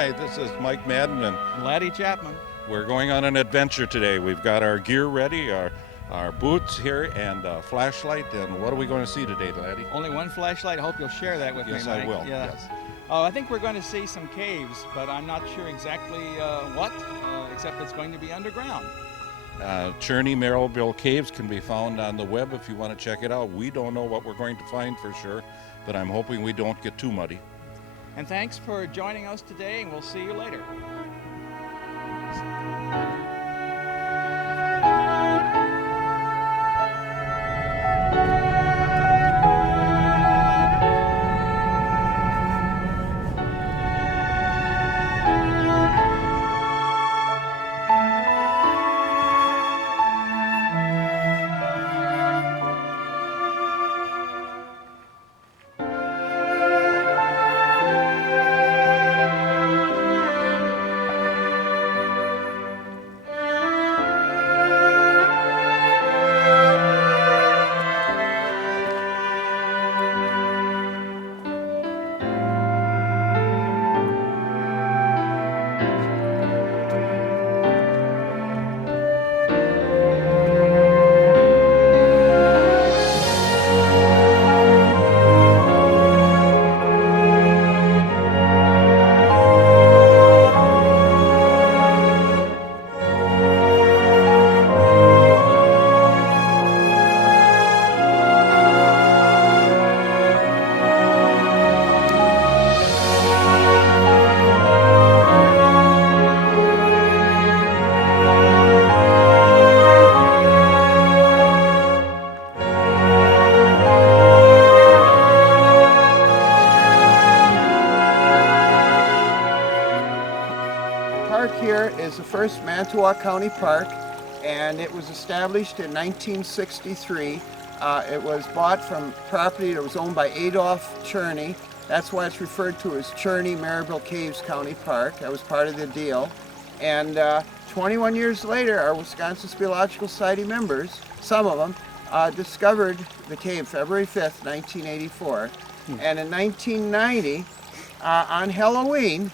Hi, this is Mike Madden, and Laddie Chapman. we're going on an adventure today. We've got our gear ready, our boots here, and a flashlight. And what are we going to see today, Laddie? Only one flashlight. I hope you'll share that with Yes, me, Mike. I will. Yeah. Yes. Oh, I think we're going to see some caves, but I'm not sure exactly what, except it's going to be underground. Cherney Maribel Caves can be found on the web if you want to check it out. We don't know what we're going to find for sure, but I'm hoping we don't get too muddy. And thanks for joining us today, and we'll see you later. Here is the first Manitowoc County Park, and it was established in 1963. It was bought from property that was owned by Adolph Cherney. That's why it's referred to as Cherney Maribel Caves County Park. That was part of the deal. And 21 years later, our Wisconsin Speleological Society members, some of them, discovered the cave February 5th, 1984. And in 1990, on Halloween,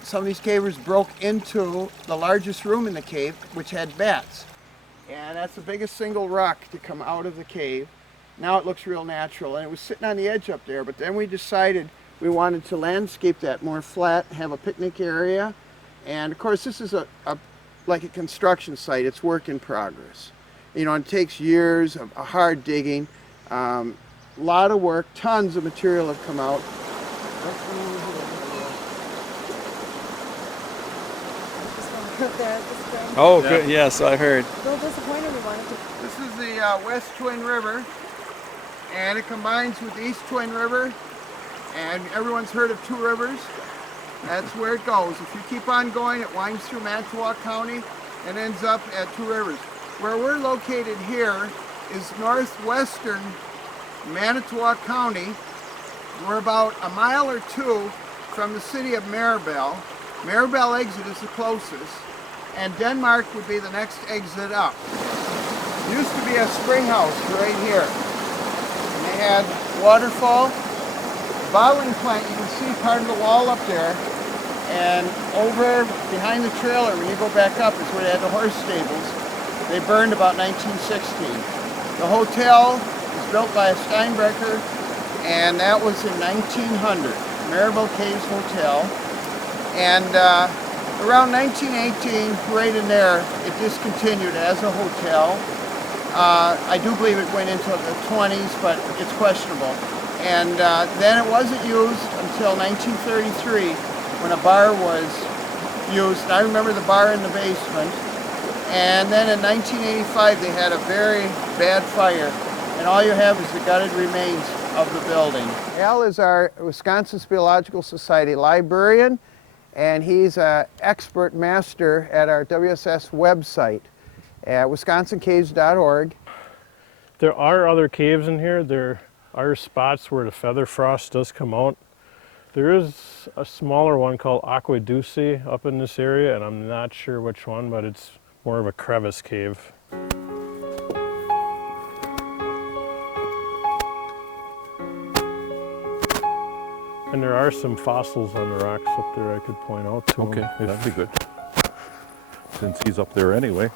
some of these cavers broke into the largest room in the cave, which had bats. And that's the biggest single rock to come out of the cave. Now it looks real natural, and it was sitting on the edge up there, but then we decided we wanted to landscape that more flat, have a picnic area. And of course, this is like a construction site. It's work in progress. You know, it takes years of hard digging, a lot of work, tons of material have come out. Oh, good. Yes, I heard. A little disappointed we wanted to. This is the West Twin River, and it combines with the East Twin River, and everyone's heard of Two Rivers. That's where it goes. If you keep on going, it winds through Manitowoc County and ends up at Two Rivers. Where we're located here is northwestern Manitowoc County. We're about a mile or two from the city of Maribel. Maribel exit is the closest, and Denmark would be the next exit up. There used to be a spring house right here. And they had waterfall, bottling plant. You can see part of the wall up there. And over behind the trailer, when you go back up, is where they had the horse stables. They burned about 1916. The hotel was built by a Steinbrecher, and that was in 1900. Maribel Caves Hotel. And around 1918, right in there, it discontinued as a hotel. I do believe it went into the 20s, but it's questionable. And then it wasn't used until 1933, when a bar was used. And I remember the bar in the basement. And then in 1985, they had a very bad fire. And all you have is the gutted remains of the building. Al is our Wisconsin Speleological Society librarian, and he's an expert master at our WSS website at wisconsincaves.org. There are other caves in here. There are spots where the feather frost does come out. There is a smaller one called Aqueduce up in this area, and I'm not sure which one, but it's more of a crevice cave. And there are some fossils on the rocks up there I could point out to him. Okay, that'd be good. Since he's up there anyway.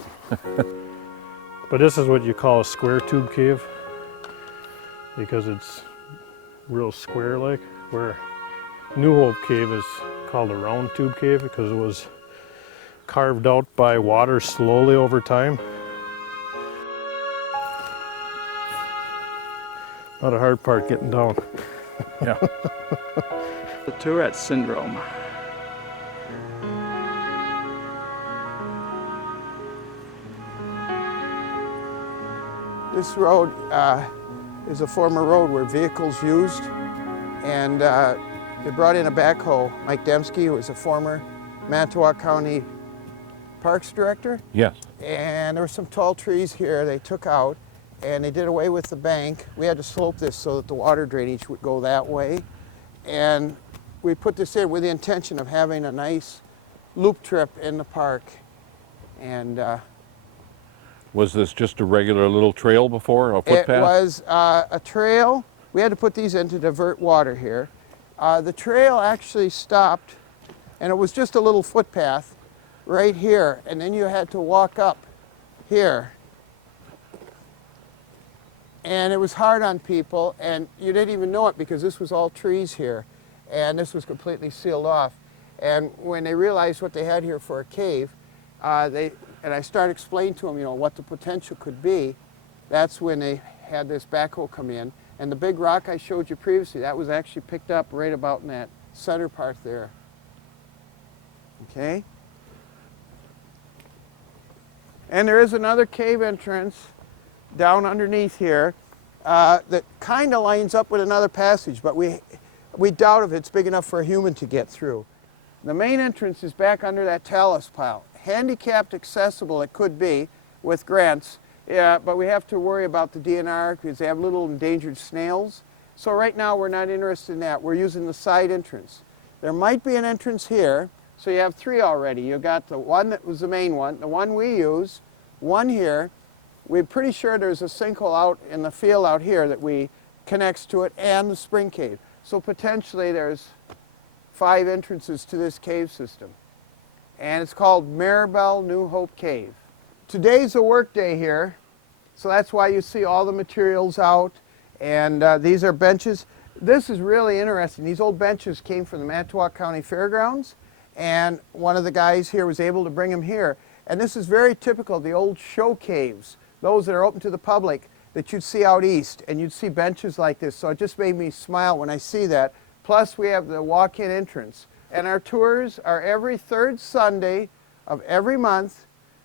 But this is what you call a square tube cave, because it's real square like, where New Hope Cave is called a round tube cave because it was carved out by water slowly over time. Not a hard part getting down. Yeah. The Tourette syndrome. This road is a former road where vehicles used, and they brought in a backhoe. Mike Dembski, who was a former Manitowoc County Parks Director, Yes. and there were some tall trees here they took out, and they did away with the bank. We had to slope this so that the water drainage would go that way, and we put this in with the intention of having a nice loop trip in the park. And Was this just a regular little trail before, a footpath? it was a trail. We had to put these in to divert water here. The trail actually stopped, and it was just a little footpath right here, and then you had to walk up here. And it was hard on people, and you didn't even know it because this was all trees here, and this was completely sealed off. And when they realized what they had here for a cave, and I started explaining to them, you know, what the potential could be. That's when they had this backhoe come in. And the big rock I showed you previously, that was actually picked up right about in that center part there. Okay? And there is another cave entrance down underneath here that kind of lines up with another passage, but we doubt if it's big enough for a human to get through. The main entrance is back under that talus pile. Handicapped accessible it could be with grants, yeah, but we have to worry about the DNR because they have little endangered snails. So right now we're not interested in that. We're using the side entrance. There might be an entrance here, so you have three already. You got the one that was the main one, the one we use, one here. We're pretty sure there's a sinkhole out in the field out here that we connects to it, and the spring cave. So potentially there's 5 entrances to this cave system. And it's called Maribel New Hope Cave. Today's a work day here, so that's why you see all the materials out, and these are benches. This is really interesting. These old benches came from the Manitowoc County Fairgrounds, and one of the guys here was able to bring them here. And this is very typical of the old show caves, those that are open to the public that you'd see out east, and you'd see benches like this. So it just made me smile when I see that. Plus we have the walk-in entrance. And our tours are every 3rd Sunday of every month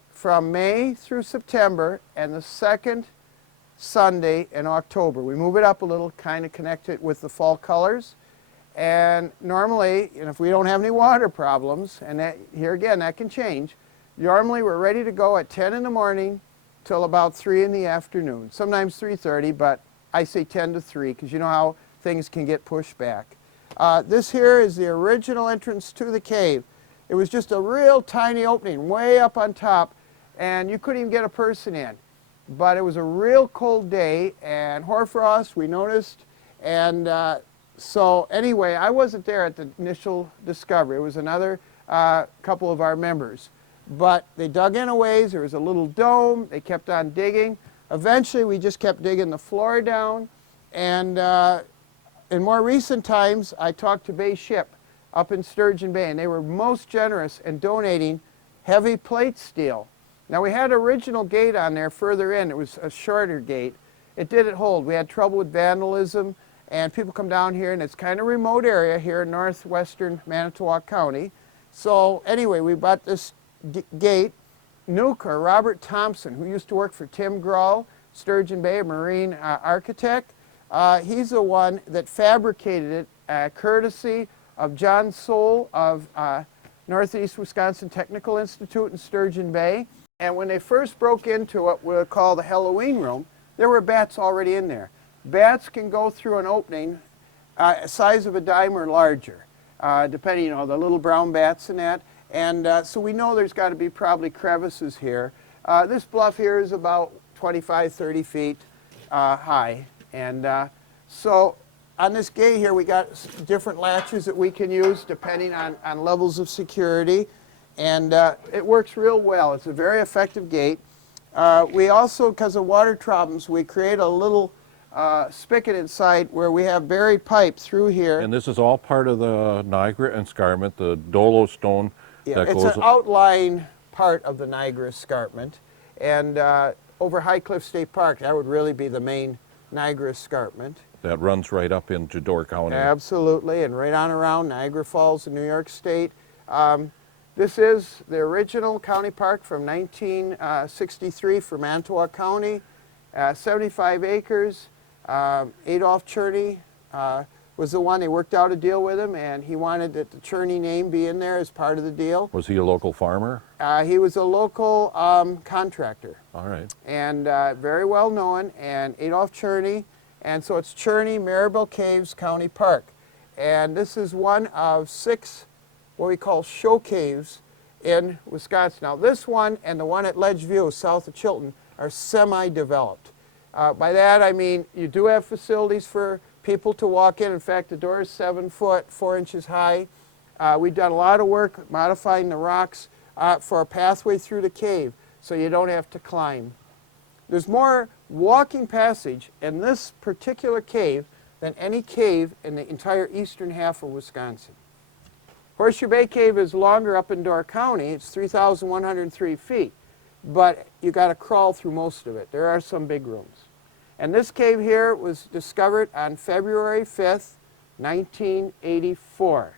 from May through September, and the 2nd Sunday in October. We move it up a little, kind of connect it with the fall colors. And normally, and if we don't have any water problems, and that, here again, that can change, normally we're ready to go at 10 in the morning till about 3 in the afternoon. Sometimes 3:30, but I say 10 to 3 because you know how things can get pushed back. This here is the original entrance to the cave. It was just a real tiny opening way up on top, and you couldn't even get a person in. But it was a real cold day, and hoarfrost, we noticed. And so anyway, I wasn't there at the initial discovery. It was another couple of our members. But they dug in a ways. There was a little dome. They kept on digging. Eventually, we just kept digging the floor down. And in more recent times, I talked to Bay Ship up in Sturgeon Bay, and they were most generous in donating heavy plate steel. Now, we had an original gate on there further in. It was a shorter gate. It didn't hold. We had trouble with vandalism, and people come down here, and it's kind of a remote area here in northwestern Manitowoc County. So anyway, we bought this gate. Nuker, Robert Thompson, who used to work for Tim Grawl, Sturgeon Bay, a marine architect, he's the one that fabricated it courtesy of John Soule of Northeast Wisconsin Technical Institute in Sturgeon Bay. And when they first broke into what we'll call the Halloween room, there were bats already in there. Bats can go through an opening size of a dime or larger, depending, you know, the little brown bats and that. And so we know there's got to be probably crevices here. This bluff here is about 25, 30 feet high. And so on this gate here, we got different latches that we can use depending on levels of security. And it works real well. It's a very effective gate. We also, because of water problems, we create a little spigot inside where we have buried pipe through here. And this is all part of the Niagara Escarpment, the Dolo Stone that It's goes... an outlying part of the Niagara Escarpment. And over High Cliff State Park, that would really be the main Niagara Escarpment. that runs right up into Door County. Absolutely, and right on around Niagara Falls in New York State. This is the original county park from 1963 for Manitowoc County, 75 acres. Adolph Cherney was the one. They worked out a deal with him, and he wanted that the Cherney name be in there as part of the deal. Was he a local farmer? He was a local contractor. All right. And very well known, and Adolph Cherney. And so it's Cherney Maribel Caves County Park. And this is one of 6 what we call show caves in Wisconsin. Now this one and the one at Ledge View south of Chilton are semi-developed. By that I mean you do have facilities for people to walk in. In fact, the door is 7 foot, 4 inches high. We've done a lot of work modifying the rocks for a pathway through the cave so you don't have to climb. There's more walking passage in this particular cave than any cave in the entire eastern half of Wisconsin. Horseshoe Bay Cave is longer up in Door County. It's 3,103 feet, but you got to crawl through most of it. There are some big rooms. And this cave here was discovered on February 5th, 1984.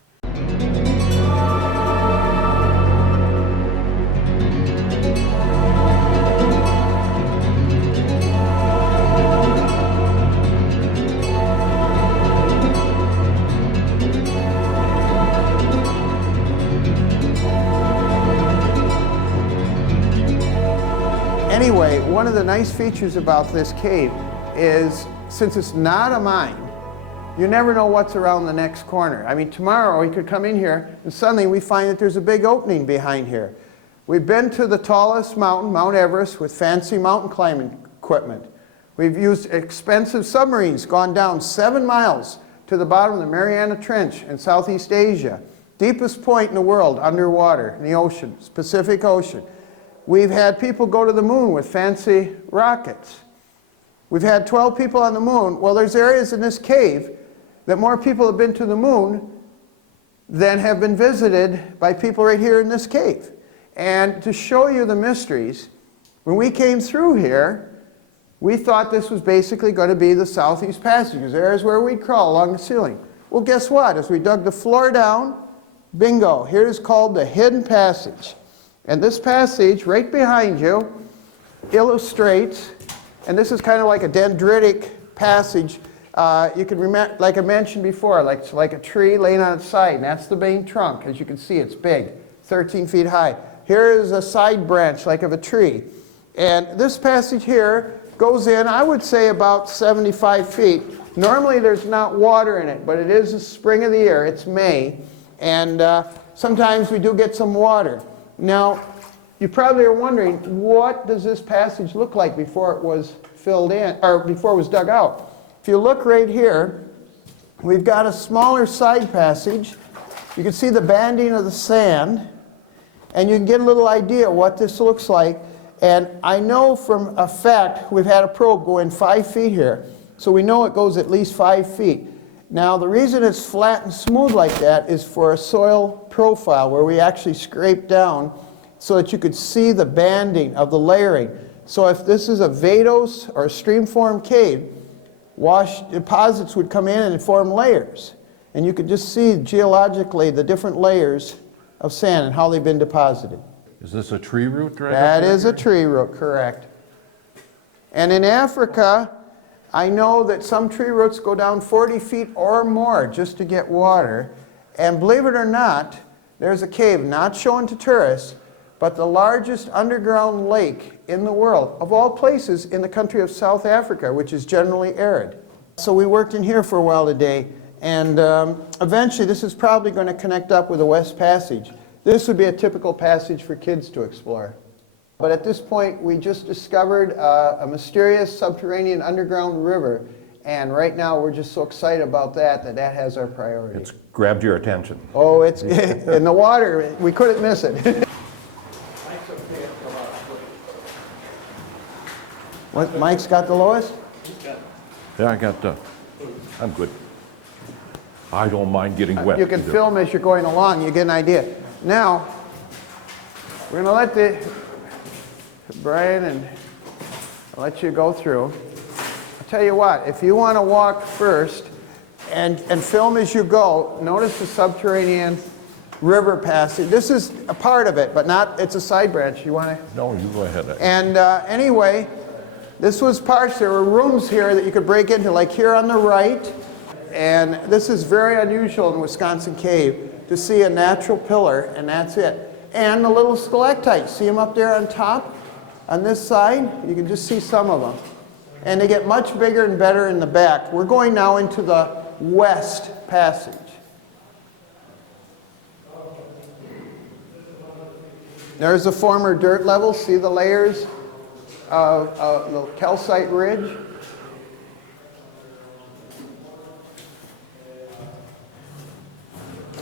Anyway, one of the nice features about this cave is, since it's not a mine, you never know what's around the next corner. I mean, tomorrow we could come in here and suddenly we find that there's a big opening behind here. We've been to the tallest mountain, Mount Everest, with fancy mountain climbing equipment. We've used expensive submarines, gone down 7 miles to the bottom of the Mariana Trench in Southeast Asia. Deepest point in the world underwater in the ocean, Pacific Ocean. We've had people go to the moon with fancy rockets. We've had 12 people on the moon. Well, there's areas in this cave that more people have been to the moon than have been visited by people right here in this cave. And to show you the mysteries, when we came through here, we thought this was basically going to be the Southeast Passage, because there's where we'd crawl along the ceiling. Well, guess what? As we dug the floor down, bingo, here is called the Hidden Passage. And this passage right behind you illustrates, and this is kind of like a dendritic passage. You can remember, like I mentioned before, like a tree laying on its side, and that's the main trunk. As you can see, it's big, 13 feet high. Here is a side branch like of a tree. And this passage here goes in, I would say, about 75 feet. Normally there's not water in it, but it is the spring of the year. It's May, and sometimes we do get some water. Now, you probably are wondering, what does this passage look like before it was filled in, or before it was dug out? If you look right here, we've got a smaller side passage. You can see the banding of the sand, and you can get a little idea what this looks like. And I know from a fact, we've had a probe go in 5 feet here, so we know it goes at least 5 feet. Now, the reason it's flat and smooth like that is for a soil profile where we actually scrape down so that you could see the banding of the layering. So if this is a vadose or a stream-formed cave, wash deposits would come in and form layers. And you could just see geologically the different layers of sand and how they've been deposited. Is this a tree root right That up there? is a tree root, correct. And in Africa, I know that some tree roots go down 40 feet or more just to get water. And believe it or not, there's a cave not shown to tourists, but the largest underground lake in the world, of all places in the country of South Africa, which is generally arid. So we worked in here for a while today, and eventually this is probably going to connect up with the West Passage. This would be a typical passage for kids to explore. But at this point, we just discovered a mysterious subterranean underground river. And right now, we're just so excited about that that has our priority. It's grabbed your attention. Oh, it's in the water. We couldn't miss it. What, Mike's got the lowest? Yeah, I got, I'm good. I don't mind getting wet. You can either. film as you're going along, you get an idea. Now, we're gonna let Brian and I'll let you go through. I'll tell you what, if you wanna walk first and film as you go, notice the subterranean river passage. This is a part of it, but not, it's a side branch. You wanna? No, you go ahead. And anyway, this was parts, there were rooms here that you could break into, like here on the right. And this is very unusual in Wisconsin cave to see a natural pillar, and that's it. And the little stalactites, see them up there on top? On this side, you can just see some of them. And they get much bigger and better in the back. We're going now into the west passage. There's a former dirt level, see the layers of the calcite ridge?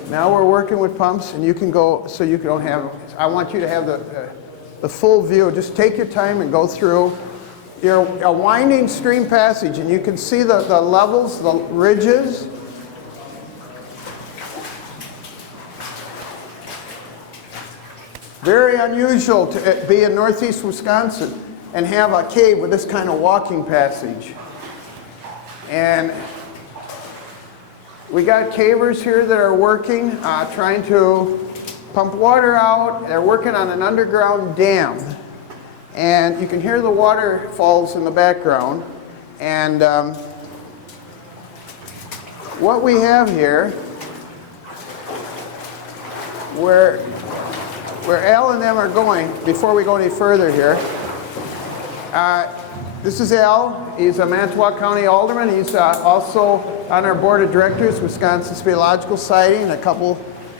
Now we're working with pumps, and you can go, so you don't have, I want you to have the full view. Just take your time and go through. You're a winding stream passage, and you can see the levels, the ridges. Very unusual to be in northeast Wisconsin and have a cave with this kind of walking passage. And we got cavers here that are working, trying to pump water out. They're working on an underground dam. And you can hear the waterfalls in the background. And what we have here, where Al and them are going, before we go any further here, this is Al. He's a Manitowoc County Alderman. He's also on our board of directors, Wisconsin Speleological Society, and a couple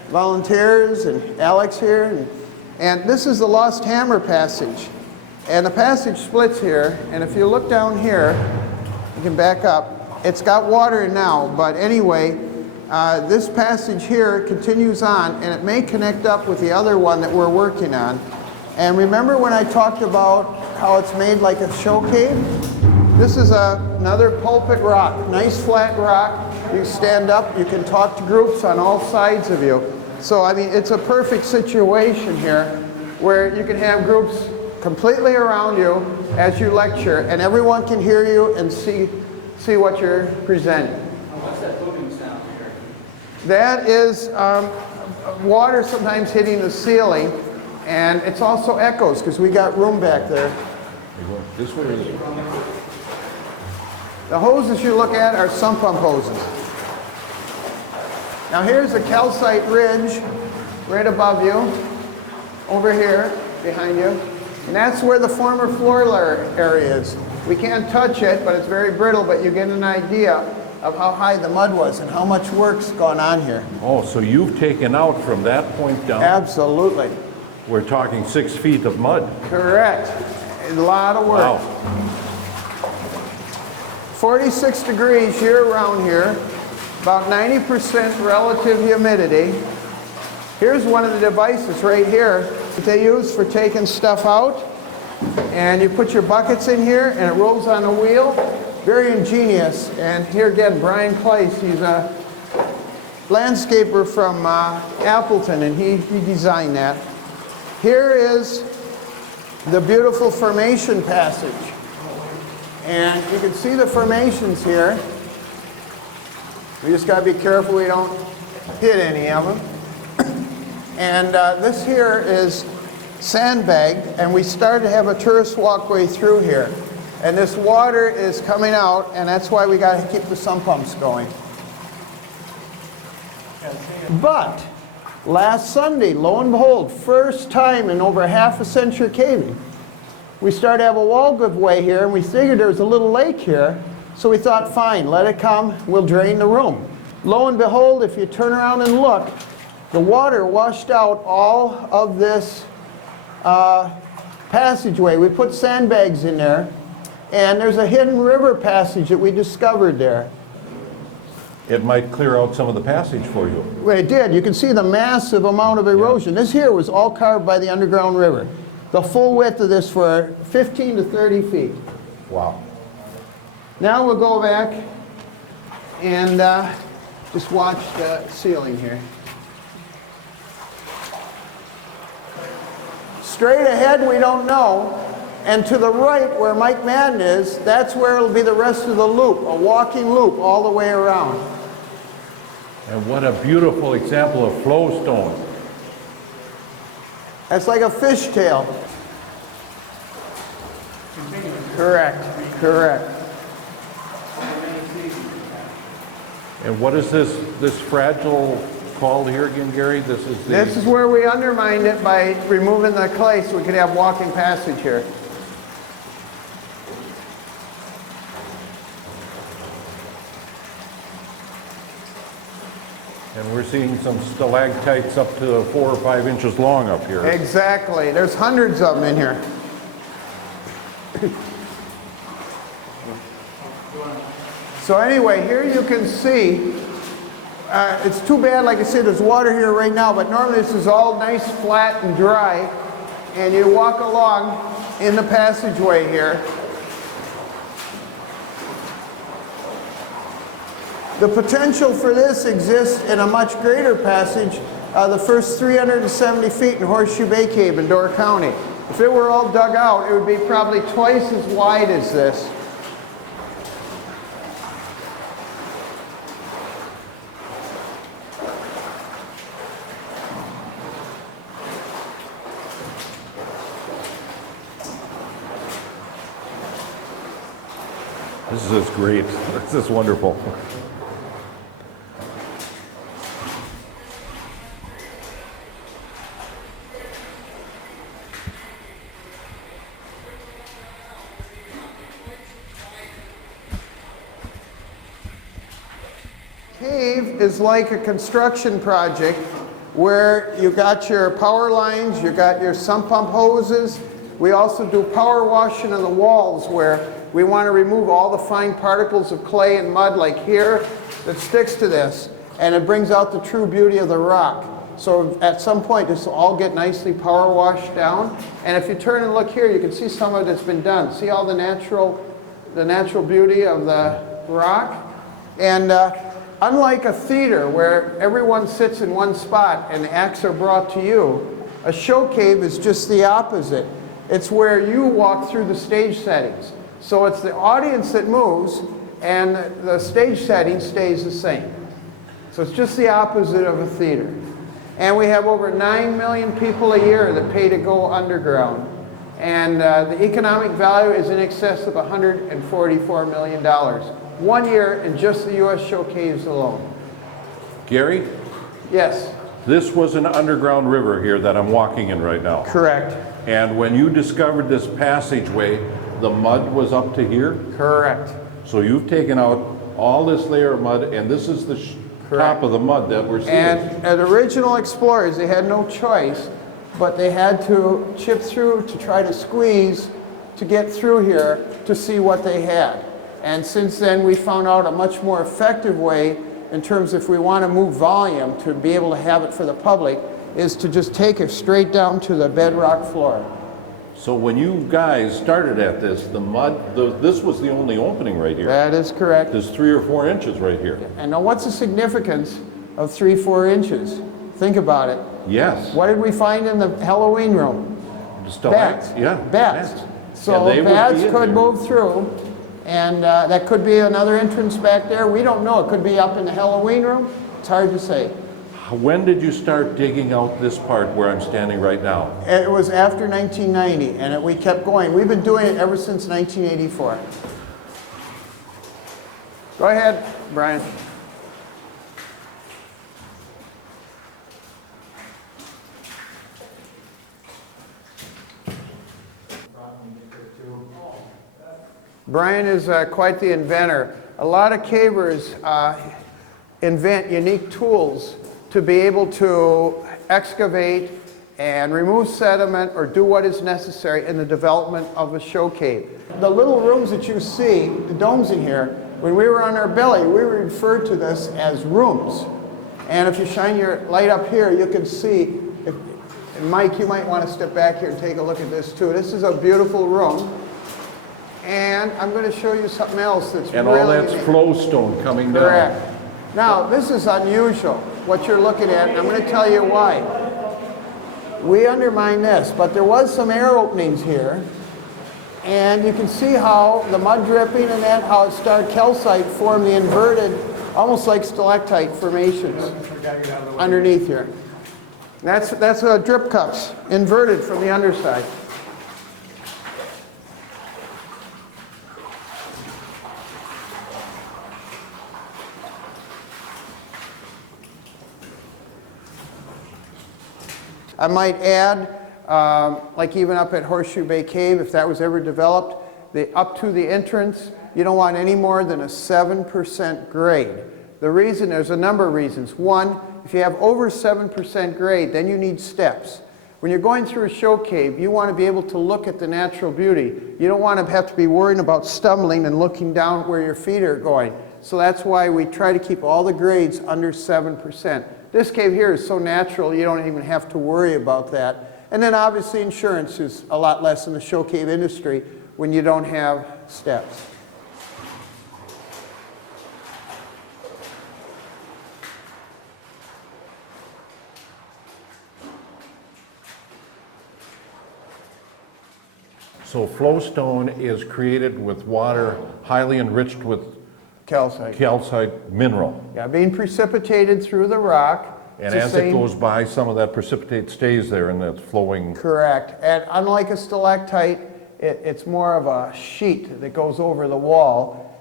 volunteers, and Alex here. And this is the Lost Hammer Passage. And the passage splits here, and if you look down here, you can back up. It's got water in now, but anyway, this passage here continues on, and it may connect up with the other one that we're working on. And remember when I talked about how it's made like a show cave? This is another pulpit rock, nice flat rock. You stand up, you can talk to groups on all sides of you. So I mean, it's a perfect situation here where you can have groups completely around you as you lecture, and everyone can hear you and see what you're presenting. What's that booming sound here? That is water sometimes hitting the ceiling, and it's also echoes because we got room back there. This way is The hoses you look at are sump pump hoses. Now here's a calcite ridge right above you, over here behind you, and that's where the former floor layer area is. We can't touch it, but it's very brittle, but you get an idea of how high the mud was and how much work's gone on here. Oh, so you've taken out from that point down? Absolutely. We're talking 6 feet of mud. Correct. A lot of work. Wow. 46 degrees year-round here, about 90% relative humidity. Here's one of the devices right here that they use for taking stuff out. And you put your buckets in here, and it rolls on a wheel. Very ingenious. And here again, Brian Kleiss, he's a landscaper from Appleton, and he designed that. Here is the beautiful formation passage. And you can see the formations here. We just got to be careful we don't hit any of them. And this here is sandbagged, and we started to have a tourist walkway through here. And this water is coming out, and that's why we got to keep the sump pumps going. But last Sunday, lo and behold, first time in over half a century caving, we started to have a wall giveaway here, and we figured there was a little lake here, so we thought, fine, let it come, we'll drain the room. Lo and behold, if you turn around and look, the water washed out all of this passageway. We put sandbags in there, And there's a hidden river passage that we discovered there. It might clear out some of the passage for you. Well, it did. You can see the massive amount of erosion. This here was all carved by the underground river. The full width of this for 15 to 30 feet. Wow. Now we'll go back and just watch the ceiling here. Straight ahead, we don't know. And to the right, where Mike Madden is, that's where it'll be the rest of the loop, a walking loop all the way around. And what a beautiful example of flowstone. That's like a fishtail. Correct, correct. And what is this fragile called here again, Gary? This is where we undermined it by removing the clay so we could have walking passage here. And we're seeing some stalactites up to 4 or 5 inches long up here. Exactly. There's hundreds of them in here. So anyway, here you can see, it's too bad, like I said, there's water here right now, but normally this is all nice, flat, and dry. And you walk along in the passageway here. The potential for this exists in a much greater passage, the first 370 feet in Horseshoe Bay Cave in Door County. If it were all dug out, it would be probably twice as wide as this. This is great. This is wonderful. Cave is like a construction project where you got your power lines, you got your sump pump hoses. We also do power washing on the walls where we want to remove all the fine particles of clay and mud like here that sticks to this, and it brings out the true beauty of the rock. So at some point this will all get nicely power washed down, and if you turn and look here you can see some of it's been done. See all the natural beauty of the rock? And unlike a theater where everyone sits in one spot and acts are brought to you, a show cave is just the opposite. It's where you walk through the stage settings. So it's the audience that moves and the stage setting stays the same. So it's just the opposite of a theater. And we have over 9 million people a year that pay to go underground. And the economic value is in excess of $144 million. 1 year in just the U.S. show caves alone. Gary, Yes, this was an underground river here that I'm walking in right now. correct, And when you discovered this passageway, the mud was up to here? correct. So you've taken out all this layer of mud, and this is the top of the mud that we're seeing. And at original explorers, they had no choice, but they had to chip through to try to squeeze to get through here to see what they had. And since then, we found out a much more effective way in terms if we want to move volume to be able to have it for the public is to just take it straight down to the bedrock floor. So when you guys started at this, the mud, this was the only opening right here. That is correct. There's 3 or 4 inches right here. And now what's the significance of 3-4 inches? Think about it. Yes. What did we find in the Halloween room? Bats. Yeah. Bats. So Yeah, they would be bats in could there. move through, and that could be another entrance back there. We don't know. It could be up in the Halloween room. It's hard to say. When did you start digging out this part where I'm standing right now? It was after 1990, and we kept going. We've been doing it ever since 1984. Go ahead, Brian. Brian is quite the inventor. A lot of cavers invent unique tools to be able to excavate and remove sediment or do what is necessary in the development of a show cave. The little rooms that you see, the domes in here, when we were on our belly, we referred to this as rooms. And if you shine your light up here, you can see, and Mike, you might want to step back here and take a look at this too. This is a beautiful room. And I'm going to show you something else that's And really all that's neat. flowstone coming down. Correct. Now, this is unusual, what you're looking at, and I'm going to tell you why. We undermine this, but there was some air openings here, and you can see how the mud dripping and that, how it started calcite formed the inverted, almost like stalactite formations underneath here. That's drip cups, inverted from the underside. I might add, like even up at Horseshoe Bay Cave, if that was ever developed, up to the entrance, you don't want any more than a 7% grade. The reason, there's a number of reasons. One, if you have over 7% grade, then you need steps. When you're going through a show cave, you want to be able to look at the natural beauty. You don't want to have to be worrying about stumbling and looking down where your feet are going. So that's why we try to keep all the grades under 7%. This cave here is so natural, you don't even have to worry about that. And then obviously insurance is a lot less in the show cave industry when you don't have steps. So flowstone is created with water highly enriched with calcite mineral. Yeah, being precipitated through the rock. And as it goes by, some of that precipitate stays there and that's flowing. Correct. And unlike a stalactite, it's more of a sheet that goes over the wall.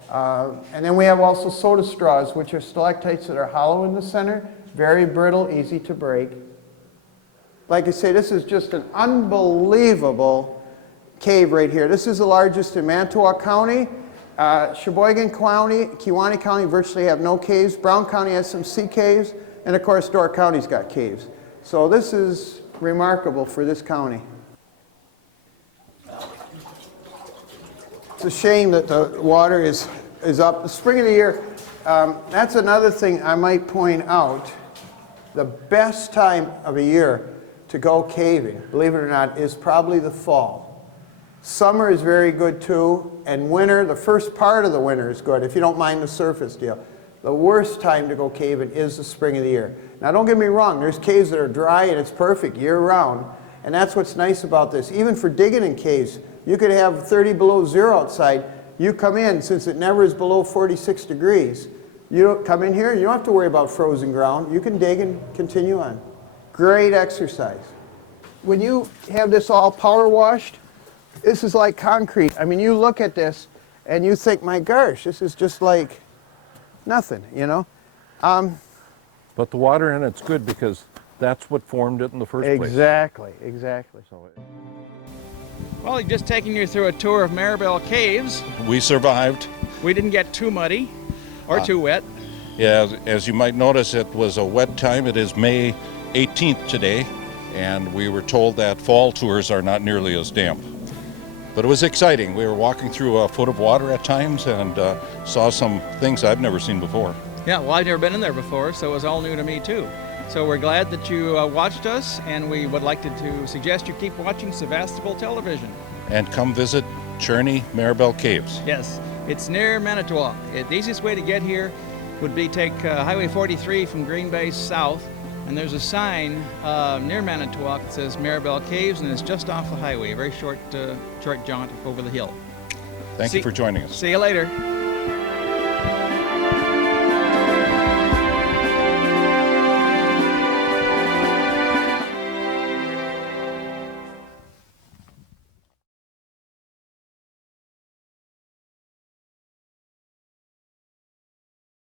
And then we have also soda straws, which are stalactites that are hollow in the center, very brittle, easy to break. Like I say, this is just an unbelievable cave right here. This is the largest in Manitowoc County. Sheboygan County, Kewaunee County virtually have no caves. Brown County has some sea caves. And of course, Door County's got caves. So this is remarkable for this county. It's a shame that the water is up. The spring of the year, that's another thing I might point out. The best time of a year to go caving, believe it or not, is probably the fall. Summer is very good too, and winter, the first part of the winter is good, if you don't mind the surface deal. The worst time to go caving is the spring of the year. Now don't get me wrong, there's caves that are dry and it's perfect year round, and that's what's nice about this. Even for digging in caves, you could have 30 below zero outside. You come in, since it never is below 46 degrees, you don't come in here, you don't have to worry about frozen ground. You can dig and continue on. Great exercise. When you have this all power washed, this is like concrete. I mean, you look at this and you think, my gosh, this is just like nothing, you know? But the water in it's good because that's what formed it in the first place. Exactly, exactly. Well, just taking you through a tour of Maribel Caves. We survived. We didn't get too muddy or too wet. Yeah, as you might notice, it was a wet time. It is May 18th today, and we were told that fall tours are not nearly as damp. But it was exciting. We were walking through a foot of water at times and saw some things I've never seen before. Yeah, well, I've never been in there before, so it was all new to me too. So we're glad that you watched us, and we would like to suggest you keep watching Sevastopol Television. And come visit Cherney Maribel Caves. Yes, it's near Manitowoc. The easiest way to get here would be take Highway 43 from Green Bay south, and there's a sign near Manitowoc that says Maribel Caves, and it's just off the highway, a very short jaunt over the hill. Thank you for joining us. See you later.